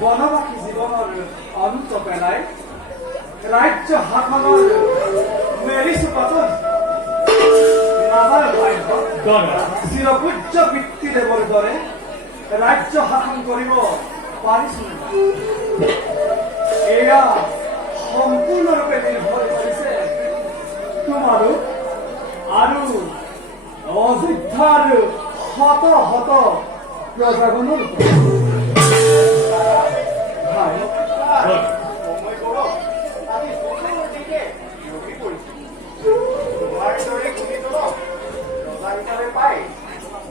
বনবাসী জীৱনৰ অন্ত পেলাই ৰাজ্য শাসনৰ মেলি চুপাতত নাযায় ভাগ্য চিৰপূজ্য পিতৃদেৱৰ দৰে ৰাজ্য শাসন কৰিব পাৰিছো এয়া সম্পূৰ্ণৰূপে নিৰ্ভৰ কৰিছে তোমাৰো আৰু অযোধ্যাৰ শত শত প্ৰজাগণৰ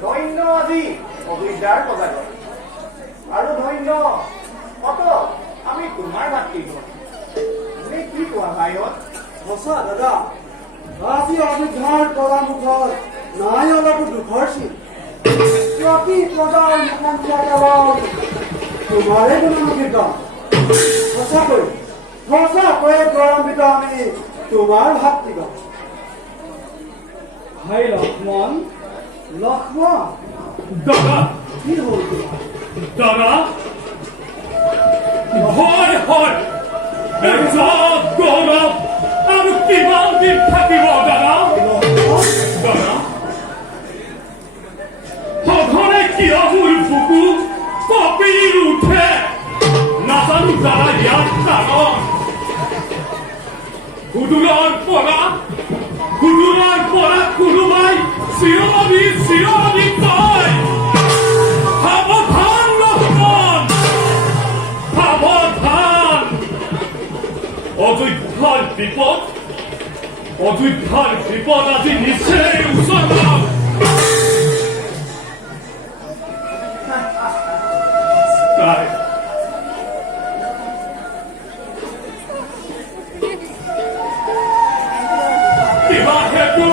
ধন্য আজি অযোধ্যাৰ প্ৰজাগণ আৰু ধন্য কত আমি তোমাৰ ভাতৃগণ তুমি কি কোৱা ভাইহঁত সঁচা দাদা আজি অযোধ্যাৰ প্ৰজামুখত নাই অলপ দুখৰ চিন প্ৰতি প্ৰজাৰ মুখত কেৱল তোমাৰে গুণান্বিত সঁচাকৈ গৌৰৱান্বিত আমি তোমাৰ ভাতৃগণ ভাই লক্ষ্মণ দাদা কি হ'ল দাদা হয় হয় এজাত গৌৰৱ আৰু কিমান দিন থাকিব দাদা দাদা সঘনে কিয় মোৰ বুকু কঁপি উঠে নাজানো দাদা ইয়াৰ কাৰণ সুদূৰৰ পৰা কোনোবাই চিৰনি কয় সাৱধান লক্ষ্মণ সাৱধান অযোধ্যাৰ বিপদ আজি নিশ্চয় ওচৰত কিবা হেতু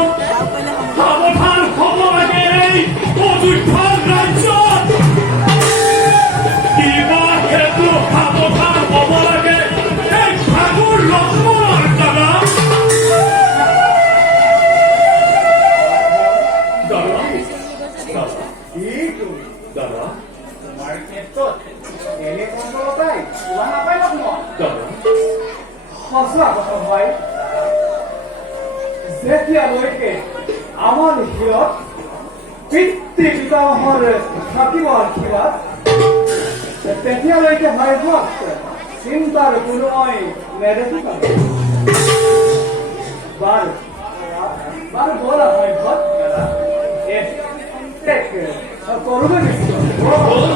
সাৱধান হ'ব লাগে এই অযোধ্যাৰ ৰাজ্যত কিবা হেতু সাৱধান হ'ব লাগে এই ভাগুৰ লক্ষ্মণৰ দাদা দাদা তোমাৰ ক্ষেত্ৰত এনে কণ্টলতাই পোৱা নাপায় লক্ষ্মণ দাদা সঁচা কথা ভাই যেতিয়ালৈকে আমাৰ হিৰত পিতৃ পিতামহৰ থাকিব আশীৰ্বাদ তেতিয়ালৈকে ভাইহঁত চিন্তাৰ কোনো মই নেদেখি পাব বাৰু ব'লা ভাইহঁত কৰোঁ